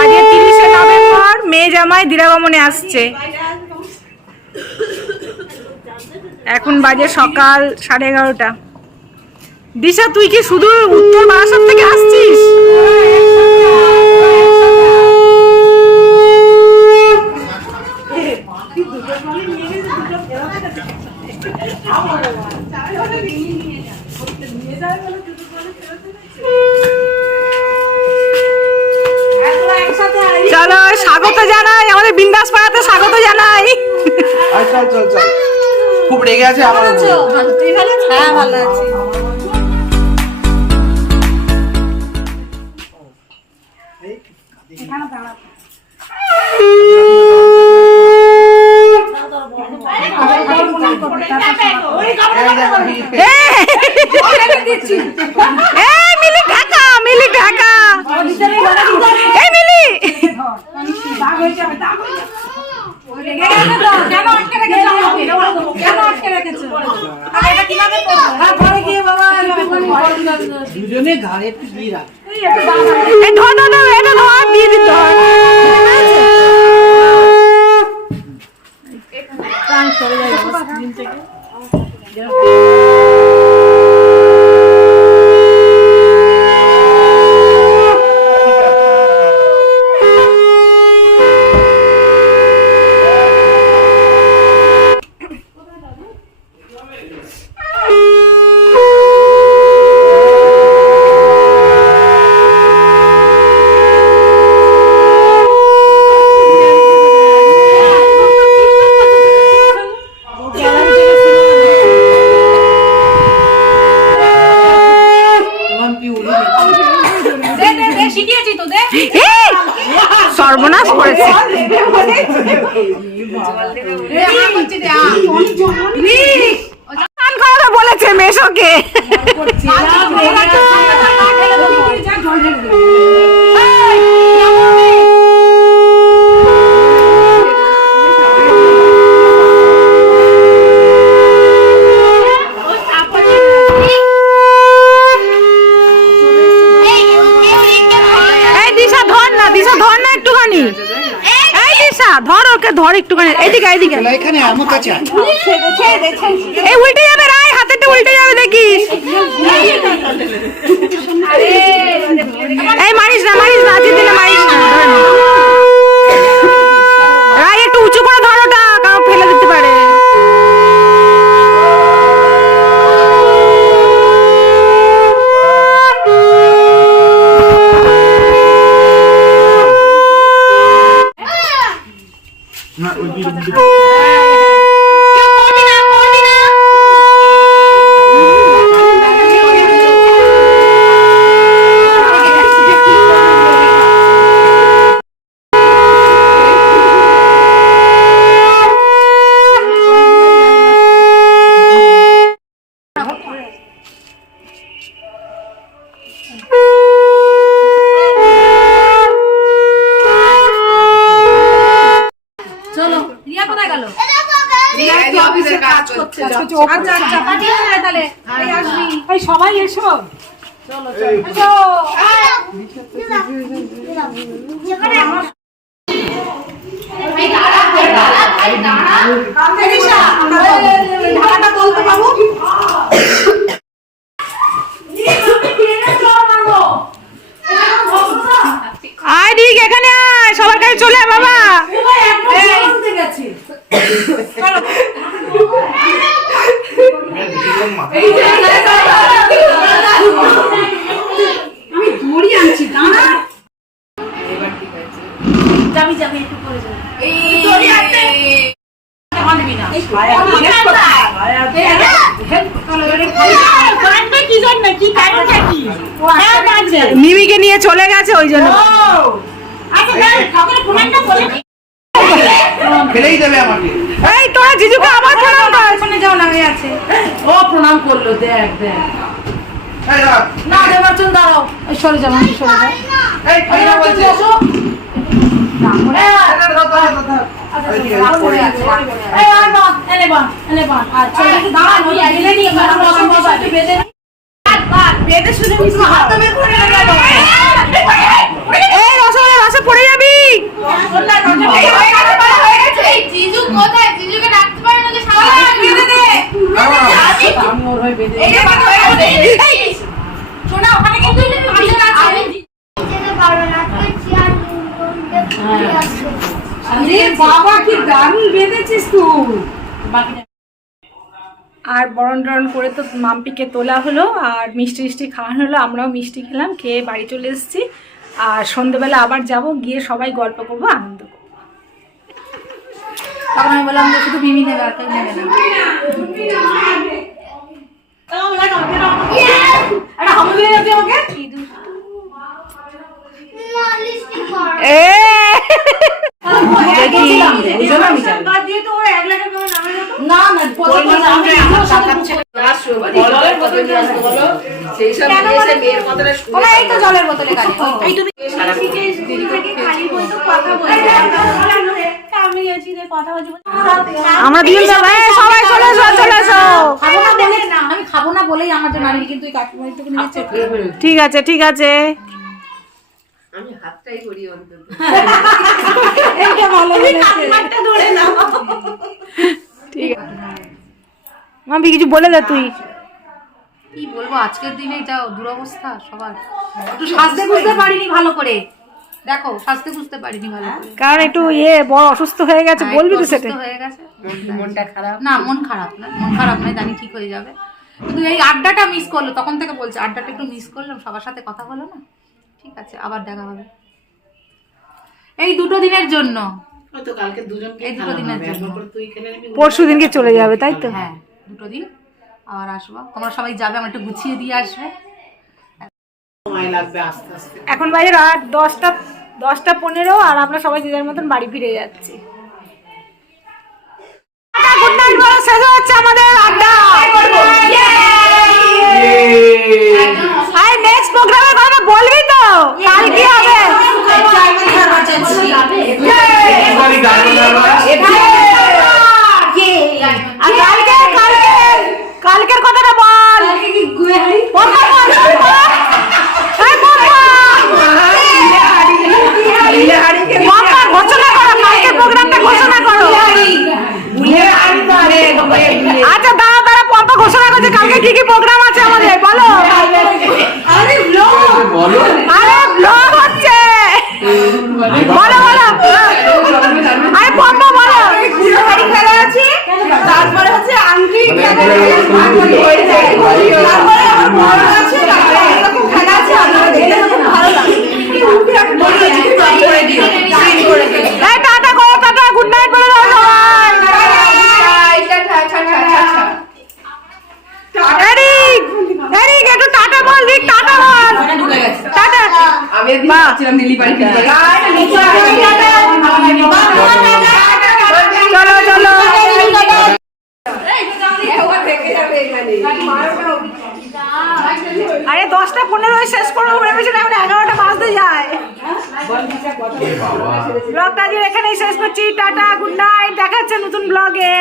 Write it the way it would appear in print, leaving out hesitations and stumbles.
আজকে 30শে নভেম্বর মেয়ে জামাই দিরাগমনে আসছে। এখন বাজে সকাল 11:30। দিশা তুই কি শুধু উত্তর বারাসাত থেকে আসছিস? চলো স্বাগত জানাই, আমাদের বিন্দাস পাড়াতে স্বাগত জানাই। খুব রেগে আছে আমার। হ্যাঁ ভালো আছি। মিলি ঢাকা, মিলি ঢাকা, এই মিলি দুজনে ঘাড়ে একটু দিয়ে রাখ। ধর ধর ধর, এটা ধর, দিয়ে দিতে হয়। সর্বনাশ করেছে। বলেছে মেশোকে। ধর ওকে, ধর একটুখানি, এদিকে এদিকে, এখানে আমার কাছে এই উল্টে যাবে, রায় হাতেরটা উল্টে যাবে, দেখিস। এই মারিস না, মারিস না, আজকে দিনে মারিস না। রায় একটু উঁচু করে ধর, ওটা কারণ ফেলে দিতে পারে। সবাই এসো, আয় ঠিক এখানে আয়, সবার কাছে চলে আয় বাবা। আমি ধরি আনছি, দাঁড়া। যাবি যাবি, একটু পরে যাবি। মিমিকে নিয়ে চলে গেছে ওই জন্য। ফেলেই দেবে আমাকে। এই তোরা জিজুকে আবার প্রণাম কর। ওখানে যাও না, হয়ে আছে। ও প্রণাম করলো, দেখ দেখ। এই দাঁড়া। না দেবার চল, দাঁড়াও। এই সরে যাও, সরে যাও। এই কইরা বলছে। না করে। এই আর বাদ, এনে বাদ, এনে বাদ। আচ্ছা, দাঁড়া, নই আইলে নি, বাবা বাবা বেঁধে নি। বাদ বাদ। বেঁধে শুনে মিশে হাত বের করে গেল এই রসগোল্লা বাসে পড়ে যাবি। জিজু কোথায়? জিজুকে ডাকতে পারে না যে সামনে বেঁধে দে। আমি ওর হয়ে বেঁধে এই যে বাবা হয়ে গেছে। শোনা ওখানে কিন্তু ভাষণ আছে। যেতে পারবে না তুই চেয়ার আরে বাবা কি দারুণ বেঁধেছিস তুই বাকিটা আর বরণ টরণ করে তো মাম্পিকে তোলা হলো আর মিষ্টি মিষ্টি খাওয়ানো হলো, আমরাও মিষ্টি খেলাম, খেয়ে বাড়ি চলে এসেছি। আর সন্ধ্যেবেলা আবার যাব, গিয়ে সবাই গল্প করবো, আনন্দ করবো। তখন আমি বললাম যে শুধু মিমি নেবে আর কেউ নেবে না আরে হামু দিয়ে যাচ্ছে ওকে লিস্টিং কর এ না না প্রথমে আমি আমার সাথে জলের বোতল নিয়ে আসতে বলো সেই সব এসে মেয়ের কথাটা শুনে এই তো জলের বোতলে কাছে এই তুমি আমরা দিয়ে যাবো, সবাই চলে এসো, চলে এসো। খাবো না বলে না আমি খাবো না বলেই আমার জন্য আনি, কিন্তু কাকিমাইটুকু নিয়ে চেক করে ঠিক আছে ঠিক আছে। এইটা ভালো কাকিমাটা ধরে নাও ঠিক আছে মাম্পি কিছু বলে দে তুই। কি বলবো, আজকের দিনে যা দুরবস্থা সবার। একটু সাজতে বুঝতে পারিনি ভালো করে, দেখো সাজতে বুঝতে পারিনি ভালো করে। কারণ একটু বড় অসুস্থ হয়ে গেছে, বলবি তো সেটা। অসুস্থ হয়ে গেছে, মনটা খারাপ না মন খারাপ না, মন খারাপ নয়, জানি ঠিক হয়ে যাবে। কিন্তু এই আড্ডাটা মিস করলো, তখন থেকে বলছে আড্ডাটা একটু মিস করলাম, সবার সাথে কথা হলো না। ঠিক আছে, আবার দেখা হবে এই 2 দিনের জন্য। হয়তো কালকে দুজনকে এই 2 দিনের জন্য, তুই খেলে নিবি পরশু দিনকে চলে যাবে, তাই তো? হ্যাঁ 2 দিন আবার আসবো, তোমরা সবাই যাবে, আমার একটু গুছিয়ে দিয়ে আসবে। সময় লাগবে আস্তে আস্তে এখন বাজে রাত 10:15 আর আমরা সবাই যে যার মতন বাড়ি ফিরে যাচ্ছি। গুড নাইট বলো, শেষ হচ্ছে আমাদের আড্ডা। আর নেক্সট প্রোগ্রামের কথা বলবি তো, কাল কি হবে? আর কালকের কথাটা বল। কথা বল, পম্পা, ঘোষণা করো, কালকের প্রোগ্রামটা ঘোষণা করো। আচ্ছা দাঁড়া দাঁড়া, পম্পা ঘোষণা করছে কালকে কি কি প্রোগ্রাম আছে আমাদের, বলো। আরে ব্লগ হচ্ছে, বলো বলো। আরে পম্পা বলো। খেলা আছে, তারপরে হচ্ছে আংটি খেলা আছে, তারপরে আমার বড় আছে, তারপরে এরকম খেলা আছে, আপনারা দেখলে খুব ভালো লাগবে। টাটা করো, টাটা, গুড নাইট বলে দাও সবাই। এরিক, একটু টাটা বল, দিক টাটা বল। টাটা। আমি একদিন ভাবছিলাম দিল্লি বাড়ি ফিরবো। চলো চলো। আরে 10:15 শেষ করবো ভেবেছিলাম, এখন 11টা বাজতে যায়। ব্লগটা আজকে এখানেই শেষ করছি, টাটা, গুড নাইট, দেখা হচ্ছে নতুন ব্লগে।